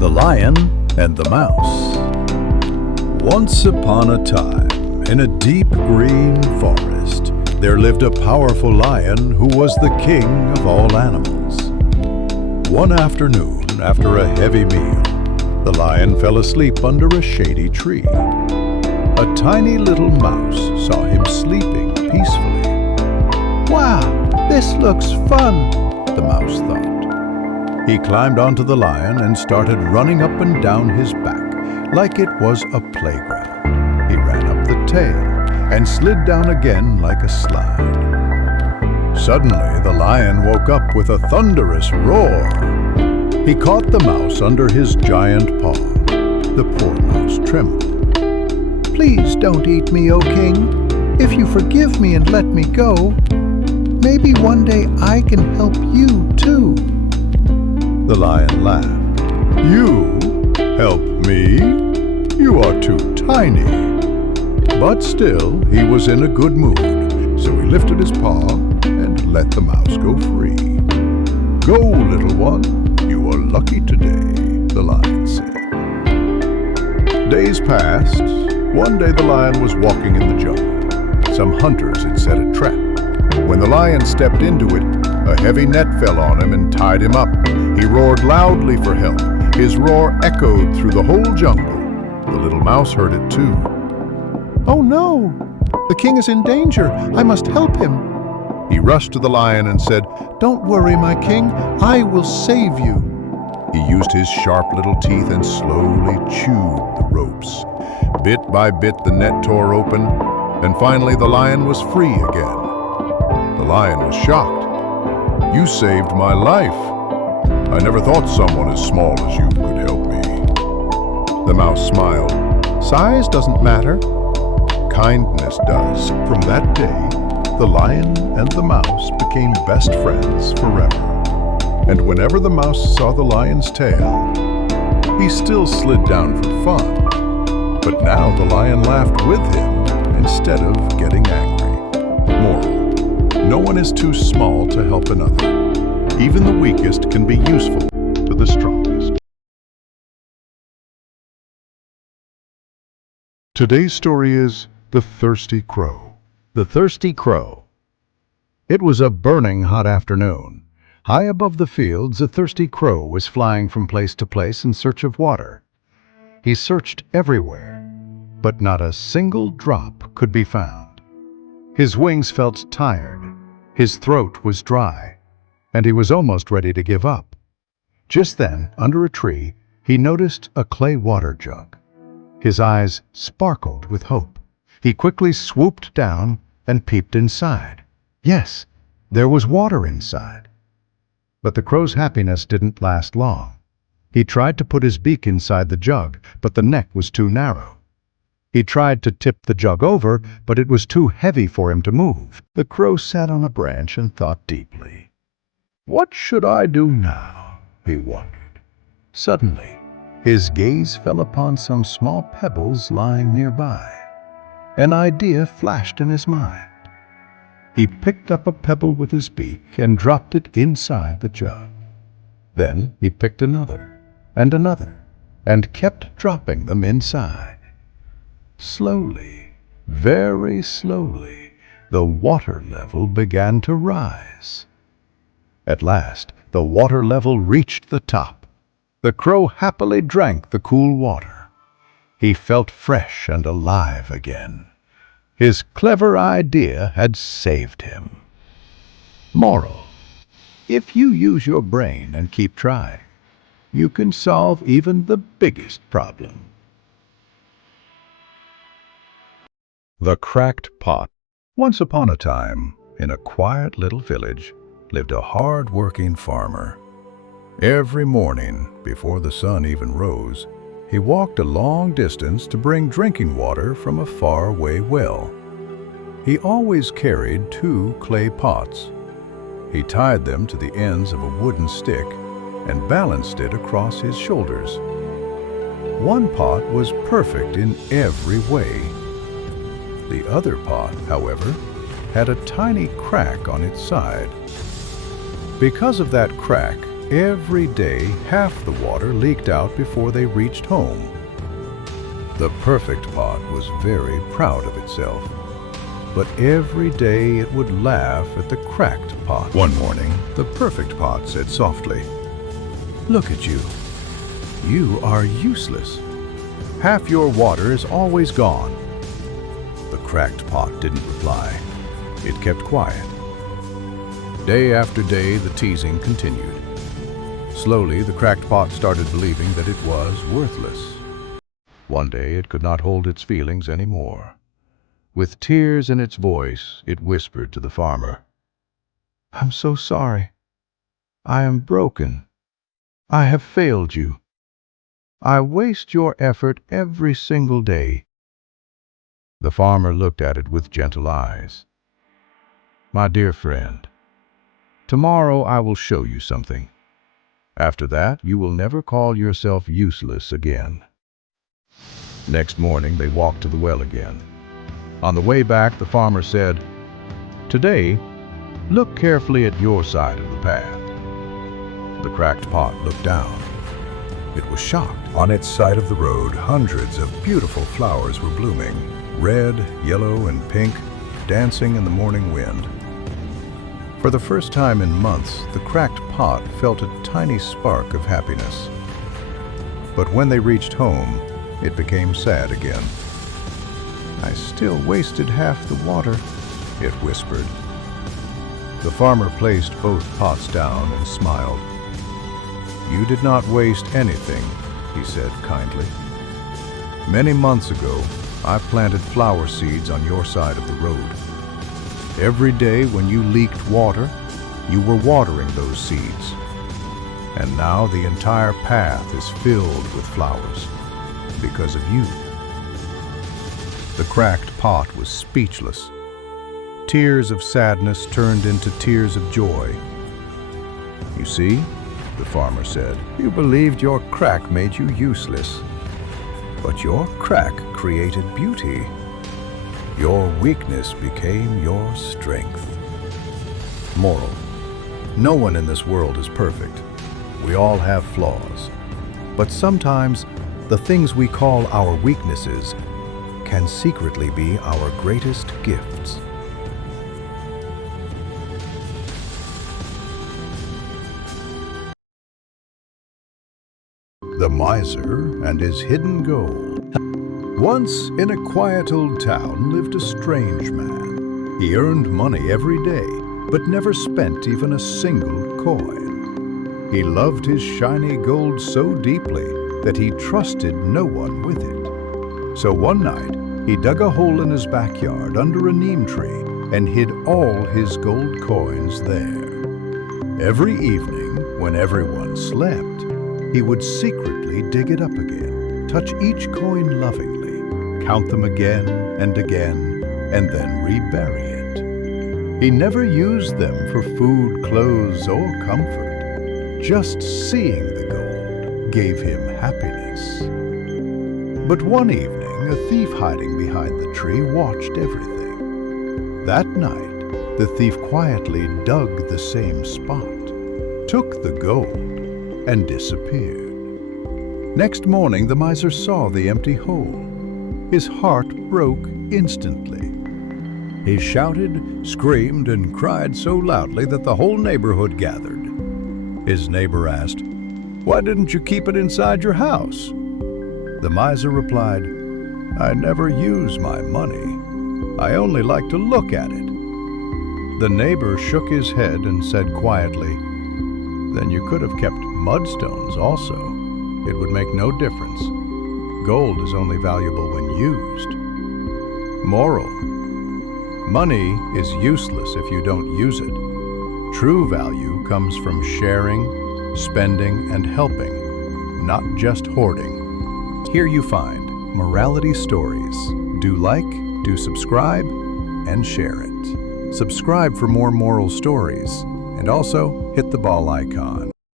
The Lion and the Mouse. Once upon a time, in a deep green forest, there lived a powerful lion who was the king of all animals. One afternoon, after a heavy meal, the lion fell asleep under a shady tree. A tiny little mouse saw him sleeping peacefully. "Wow, this looks fun," the mouse thought. He climbed onto the lion and started running up and down his back like it was a playground. He ran up the tail and slid down again like a slide. Suddenly, the lion woke up with a thunderous roar. He caught the mouse under his giant paw. The poor mouse trembled. "Please don't eat me, O king. If you forgive me and let me go, maybe one day I can help you too." The lion laughed. "You help me? You are too tiny." But still, he was in a good mood, so he lifted his paw and let the mouse go free. "Go, little one, you are lucky today," the lion said. Days passed. One day the lion was walking in the jungle. Some hunters had set a trap. When the lion stepped into it, a heavy net fell on him and tied him up. He roared loudly for help. His roar echoed through the whole jungle. The little mouse heard it too. "Oh no! The king is in danger! I must help him!" He rushed to the lion and said, "Don't worry, my king. I will save you." He used his sharp little teeth and slowly chewed the ropes. Bit by bit, the net tore open, and finally the lion was free again. The lion was shocked. "You saved my life. I never thought someone as small as you could help me." The mouse smiled. "Size doesn't matter. Kindness does." From that day, the lion and the mouse became best friends forever. And whenever the mouse saw the lion's tail, he still slid down for fun. But now the lion laughed with him instead of getting angry. Moral: no one is too small to help another. Even the weakest can be useful to the strongest. Today's story is The Thirsty Crow. The Thirsty Crow. It was a burning hot afternoon. High above the fields, a thirsty crow was flying from place to place in search of water. He searched everywhere, but not a single drop could be found. His wings felt tired, his throat was dry, and he was almost ready to give up. Just then, under a tree, he noticed a clay water jug. His eyes sparkled with hope. He quickly swooped down and peeped inside. Yes, there was water inside. But the crow's happiness didn't last long. He tried to put his beak inside the jug, but the neck was too narrow. He tried to tip the jug over, but it was too heavy for him to move. The crow sat on a branch and thought deeply. "What should I do now?" he wondered. Suddenly, his gaze fell upon some small pebbles lying nearby. An idea flashed in his mind. He picked up a pebble with his beak and dropped it inside the jug. Then he picked another and kept dropping them inside. Slowly, very slowly, the water level began to rise. At last, the water level reached the top. The crow happily drank the cool water. He felt fresh and alive again. His clever idea had saved him. Moral: if you use your brain and keep trying, you can solve even the biggest problem. The Cracked Pot. Once upon a time, in a quiet little village, lived a hard-working farmer. Every morning, before the sun even rose, he walked a long distance to bring drinking water from a faraway well. He always carried 2 clay pots. He tied them to the ends of a wooden stick and balanced it across his shoulders. One pot was perfect in every way. The other pot, however, had a tiny crack on its side. Because of that crack, every day half the water leaked out before they reached home. The perfect pot was very proud of itself, but every day it would laugh at the cracked pot. One morning, the perfect pot said softly, "Look at you. You are useless. Half your water is always gone." The cracked pot didn't reply. It kept quiet. Day after day, the teasing continued. Slowly, the cracked pot started believing that it was worthless. One day, it could not hold its feelings anymore. With tears in its voice, it whispered to the farmer, "I'm so sorry. I am broken. I have failed you. I waste your effort every single day." The farmer looked at it with gentle eyes. "My dear friend, tomorrow I will show you something. After that, you will never call yourself useless again." Next morning, they walked to the well again. On the way back, the farmer said, "Today, look carefully at your side of the path." The cracked pot looked down. It was shocked. On its side of the road, hundreds of beautiful flowers were blooming, red, yellow, and pink, dancing in the morning wind. For the first time in months, the cracked pot felt a tiny spark of happiness. But when they reached home, it became sad again. "I still wasted half the water," it whispered. The farmer placed both pots down and smiled. "You did not waste anything," he said kindly. "Many months ago, I planted flower seeds on your side of the road. Every day when you leaked water, you were watering those seeds. And now the entire path is filled with flowers because of you." The cracked pot was speechless. Tears of sadness turned into tears of joy. "You see," the farmer said, "you believed your crack made you useless. But your crack created beauty. Your weakness became your strength." Moral: no one in this world is perfect. We all have flaws. But sometimes the things we call our weaknesses can secretly be our greatest gifts. The Miser and His Hidden Gold. Once in a quiet old town lived a strange man. He earned money every day, but never spent even a single coin. He loved his shiny gold so deeply that he trusted no one with it. So one night, he dug a hole in his backyard under a neem tree and hid all his gold coins there. Every evening, when everyone slept, he would secretly dig it up again, touch each coin lovingly, count them again, and then rebury it. He never used them for food, clothes, or comfort. Just seeing the gold gave him happiness. But one evening, a thief hiding behind the tree watched everything. That night, the thief quietly dug the same spot, took the gold, and disappeared. Next morning, the miser saw the empty hole. His heart broke instantly. He shouted, screamed, and cried so loudly that the whole neighborhood gathered. His neighbor asked, "Why didn't you keep it inside your house?" The miser replied, "I never use my money. I only like to look at it." The neighbor shook his head and said quietly, "Then you could have kept mudstones also. It would make no difference. Gold is only valuable when used." Moral: money is useless if you don't use it. True value comes from sharing, spending, and helping, not just hoarding. Here you find morality stories. Do like, do subscribe, and share it. Subscribe for more moral stories, and also hit the bell icon.